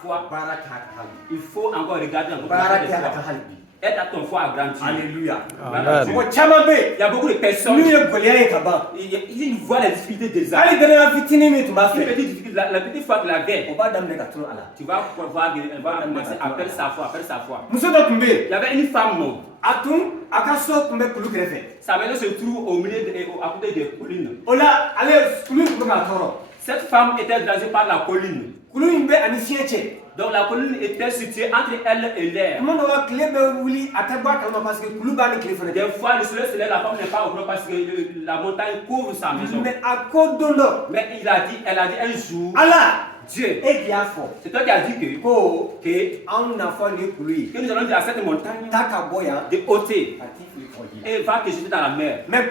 Il faut encore regarder aide à ton foi à grandir. Alléluia. Il y a beaucoup de personnes qui voient les difficultés des hommes. La petite foi de la veille, tu vas voir qu'elle va commencer à perdre sa foi, Il y avait une femme, sa maison se trouve au milieu à côté des collines. Cette femme était dragée par la colline. Donc la colline était située entre elle et l'air. Des fois le soleil se lève, la femme n'est pas au courant parce que la montagne couvre sa maison. Mais elle a dit un jour, Dieu, c'est toi qui as dit que nous allons dire à cette montagne de ôter et va que j'étais dans la mer. Mais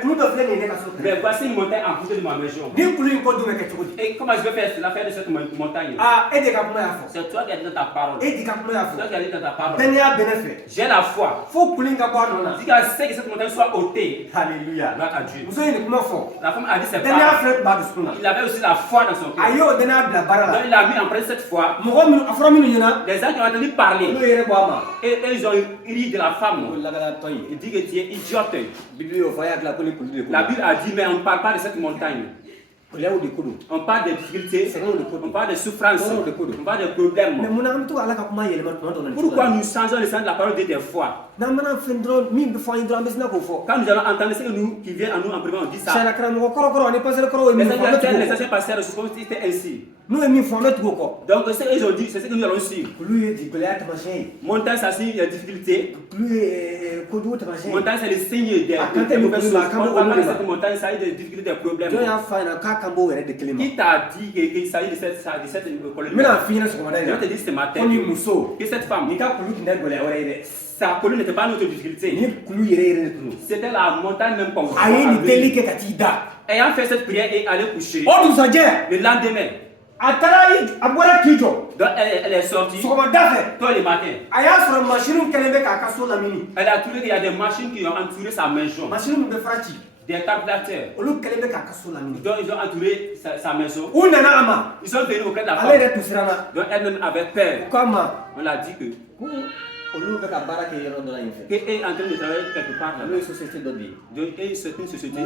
voici une montagne à côté de ma maison. Et comment je vais faire cela, faire de cette montagne? C'est toi qui as dit dans ta parole. J'ai la foi. Dis que c'est que cette montagne soit ôtée. Alléluia. Gloire à Dieu. La femme a dit c'est pas. Il avait aussi la foi dans son cœur. Donc il a mis en place cette foi. Les gens qui ont entendu parler. Et ils ont ri de la femme. Il dit que tu es idiote. La Bible a dit, mais on ne parle pas de cette montagne. On parle de difficultés, on parle de souffrances, on parle de problèmes. Pourquoi nous changeons le sens de la parole de des fois? Quand nous allons entendre ce qui vient à nous en premier, on dit ça. Les anciens pasteurs, je suppose que c'était ainsi. Donc, ce qu'ils ont dit, c'est ce que nous allons suivre. Montagne, ça signe les difficultés. Montagne, c'est le signe des mauvaises choses. Quand on parle de cette montagne, ça y est des difficultés, des problèmes. Qui t'a dit qu'il s'agit de cette colline? Je te dis ce matin que cette femme, sa colline n'était pas notre difficulté. C'était la montagne même comme ça. Ayant fait cette prière et allé coucher, le lendemain, donc elle est sortie tôt le matin. Elle a trouvé qu'il y a des machines qui ont entouré sa maison. Des calculateurs. Donc ils ont entouré sa maison. Ils sont venus auprès de la femme. Donc elle-même avait peur. On l'a dit que est en train de travailler quelque part là. Donc c'est une société.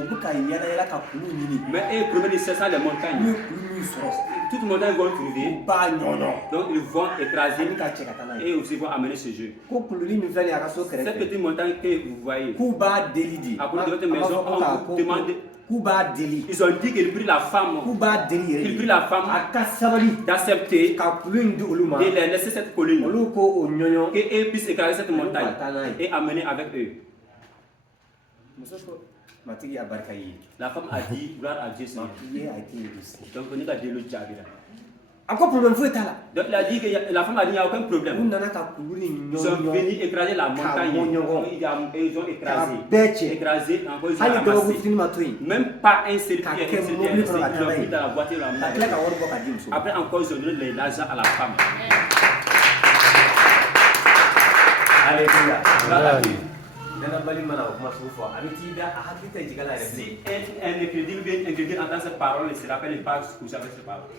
Mais ils promettent de chercher les montagnes. Toutes les montagnes vont trouver. Donc ils vont écraser et aussi vont amener ce jeu. Cette petite montagne que vous voyez, à côté de votre maison, on vous demande. Ils ont dit qu'il prie la femme. Il prie la femme d'accepter de les laisser cette colline. Et puisse écraser cette montagne et amener avec eux. La femme a dit, gloire à Dieu Seigneur. Donc on est à Dieu le diable. Donc il a dit que la femme a dit qu'il n'y a aucun problème. Ils sont venus écraser la montagne. Ils ont écrasé, encore ils ont ramassé. Même pas un seul pied, ils l'ont pris dans la voiture. Après encore ils ont donné l'argent à la femme. Alléluia. Si un incrédule entend cette parole, il se rappelle pas coucher avec cette parole.